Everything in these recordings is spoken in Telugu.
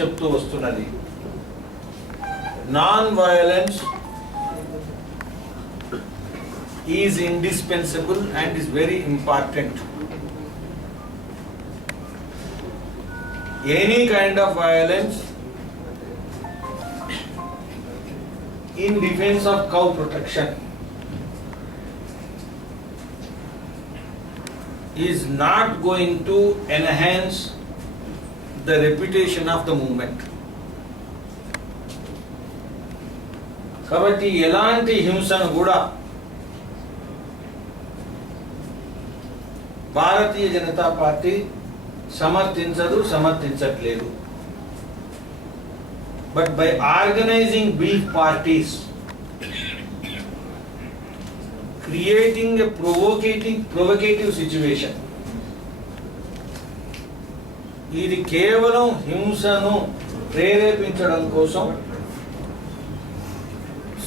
చెప్తూ వస్తున్నది. Non violence is indispensable and is very important. Any kind of violence in defense of cow protection is not going to enhance the reputation of the movement. కాబట్టి ఎలాంటి హింసను కూడా భారతీయ జనతా పార్టీ సమర్థించట్లేదు. But by organizing beef parties, creating a provocative situation, ఇది కేవలం హింసను ప్రేరేపించడం కోసం,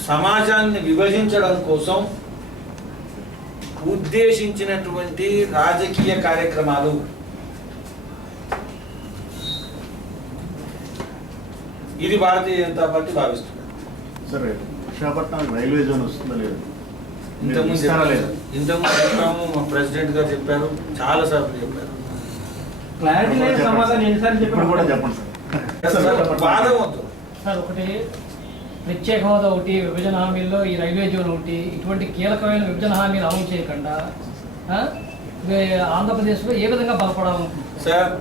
సమాజాన్ని విభజించడం కోసం ఉద్దేశించినటువంటి రాజకీయ కార్యక్రమాలు. ఇది భారతీయ జనతా పార్టీ భావిస్తుంది. సరే, విశాఖపట్నం రైల్వే జోన్ వస్తుందా లేదు? ఇంతకుముందు చెప్పాము, మా ప్రెసిడెంట్ గారు చెప్పారు, చాలా సార్లు చెప్పారు. క్లారిటీ లేదు, సమాధానం ఎన్నిసార్లు చెప్పినా కూడా చెప్పండి సార్. బాధ వద్దు సార్. ఒకటి ప్రత్యేక హోదా, ఒకటి విభజన హామీల్లో ఈ రైల్వే జోన్ ఒకటి, ఇటువంటి కీలకమైన విభజన హామీలు అమలు చేయకుండా ఆంధ్రప్రదేశ్లో ఏ విధంగా బలపడాలనుకుంటున్నారు సార్?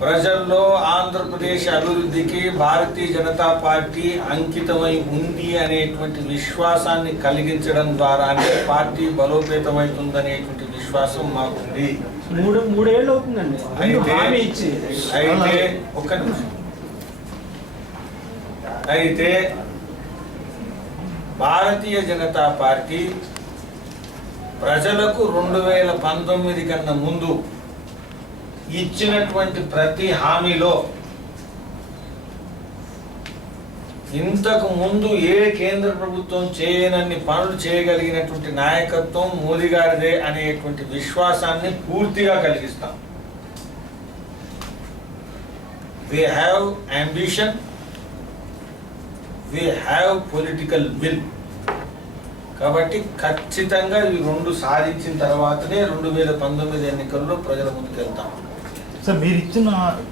ప్రజల్లో ఆంధ్రప్రదేశ్ అభివృద్ధికి భారతీయ జనతా పార్టీ అంకితమై ఉంది అనేటువంటి విశ్వాసాన్ని కలిగించడం ద్వారానే పార్టీ బలోపేతమవుతుందనేటువంటి విశ్వాసం మాకుంది. మూడేళ్ళు అవుతుందండి అయితే ఒక్క నిమిషం. అయితే భారతీయ జనతా పార్టీ ప్రజలకు 2019 కన్నా ముందు ఇచ్చినటువంటి ప్రతి హామీలో ఇంతకు ముందు ఏ కేంద్ర ప్రభుత్వం చేయనన్ని పనులు చేయగలిగినటువంటి నాయకత్వం మోదీ గారిదే అనేటువంటి విశ్వాసాన్ని పూర్తిగా కలిగిస్తాం. We have ambition, we have political will. కాబట్టి ఖచ్చితంగా ఈ రెండు సాధించిన తర్వాతనే 2019 ఎన్నికల్లో ప్రజల ముందుకు వెళ్తాం. సార్, మీరు ఇచ్చిన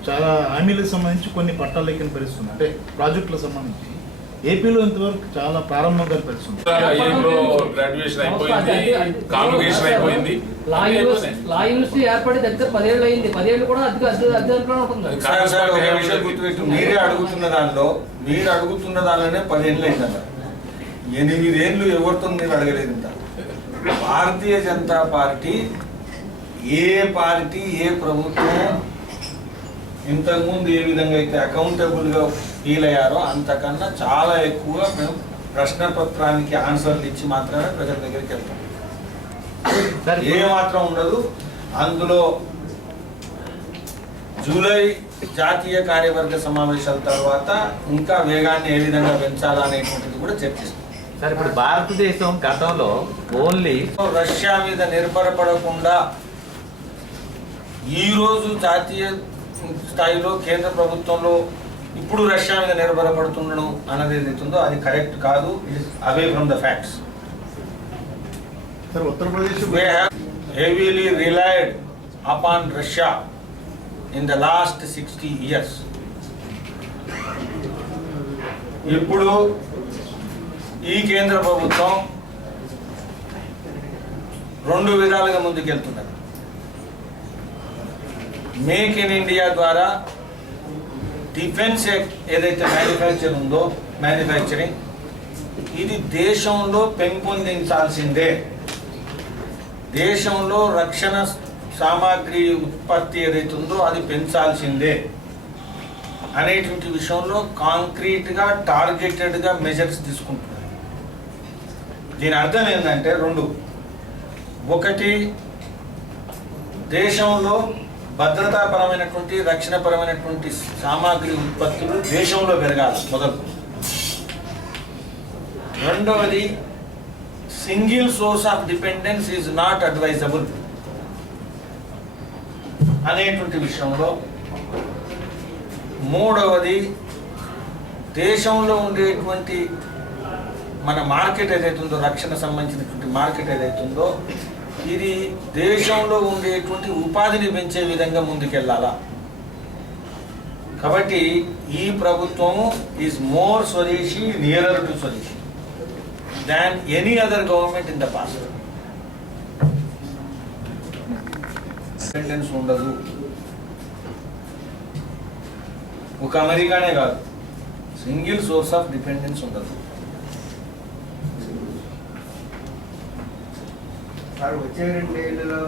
చాలా హామీలకు సంబంధించి కొన్ని పట్టాలు లెక్కన పరిస్థితుంది, అంటే ప్రాజెక్టులకు సంబంధించి ఏపీలో ఇంతవరకు చాలా ప్రారంభంగా పరిస్థితుంది. గ్రాడ్యుయేషన్ అయిపోయింది, కాంగ్రెషన్ అయిపోయింది. లా యూనివర్సిటీ ఏర్పడి దగ్గర 10 ఏళ్ళు అయింది. 10 ఏళ్ళు కూడా అధికారంలో ఉంటుంది. మీరే అడుగుతున్న దానిలోనే 10 ఏళ్ళు అయిందన్న. 8 ఏళ్ళు ఎవరితో మీరు అడగలేదు. భారతీయ జనతా పార్టీ ఏ ప్రభుత్వం ఇంతకుముందు ఏ విధంగా అయితే అకౌంటబుల్గా ఫీల్ అయ్యారో అంతకన్నా చాలా ఎక్కువ మేము ప్రశ్న పత్రానికి ఆన్సర్లు ఇచ్చి మాత్రమే ప్రజల దగ్గరికి వెళ్తాం. ఏ మాత్రం ఉండదు. అందులో జూలై జాతీయ కార్యవర్గ సమావేశాల తర్వాత ఇంకా వేగాన్ని ఏ విధంగా పెంచాలనేటువంటిది కూడా చర్చిస్తాం. సార్, ఇప్పుడు భారతదేశం గతంలో ఓన్లీ రష్యా మీద నిర్భరపడకుండా ఈరోజు జాతీయ స్థాయిలో కేంద్ర ప్రభుత్వంలో ఇప్పుడు రష్యా మీద నిర్భరపడుతుండడం అన్నది ఏదైతుందో అది కరెక్ట్ కాదు. Away from the facts. Sir, Uttar Pradesh We have heavily relied upon Russia in the last 60 years. ఇప్పుడు ఈ కేంద్ర ప్రభుత్వం 2 విధాలుగా ముందుకెళ్తున్నది. మేక్ ఇన్ ఇండియా ద్వారా డిఫెన్స్ ఏదైతే మ్యానుఫ్యాక్చరింగ్ ఇది దేశంలో పెంపొందించాల్సిందే. దేశంలో రక్షణ సామాగ్రి ఉత్పత్తి ఏదైతుందో అది పెంచాల్సిందే అనేటువంటి విషయంలో కాంక్రీట్గా టార్గెటెడ్గా మెజర్స్ తీసుకుంటున్నారు. దీని అర్థం ఏంటంటే 2. ఒకటి, దేశంలో భద్రతాపరమైనటువంటి రక్షణపరమైనటువంటి సామాగ్రి ఉత్పత్తులు దేశంలో పెరగాలి మొదలు. రెండవది, single source of dependence is not advisable. అనేటువంటి విషయంలో, మూడవది దేశంలో ఉండేటువంటి మన మార్కెట్ ఏదైతుందో, రక్షణ సంబంధించినటువంటి మార్కెట్ ఏదైతుందో, ఇది దేశంలో ఉండేటువంటి ఉపాధిని పెంచే విధంగా ముందుకెళ్ళాలా. కాబట్టి ఈ ప్రభుత్వం ఈజ్ మోర్ స్వదేశీ, నియరర్ టు స్వదేశీ than any other government in the past. Dependence ఉండదు. ఒక అమెరికానే కాదు, సింగిల్ సోర్స్ ఆఫ్ డిపెండెన్స్ ఉండదు. సార్ వచ్చే 2 ఏళ్లలో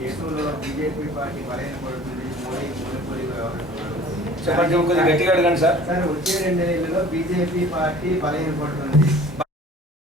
దేశంలో బీజేపీ పార్టీ బలహీనపడుతుంది, మోడీ మూలపొలి వ్యవహరిస్తున్నారు. చెప్పండి, కొద్దిగా గట్టిగా అడగండి సార్. సార్ వచ్చే 2 ఏళ్లలో బీజేపీ పార్టీ బలహీనపడుతుంది,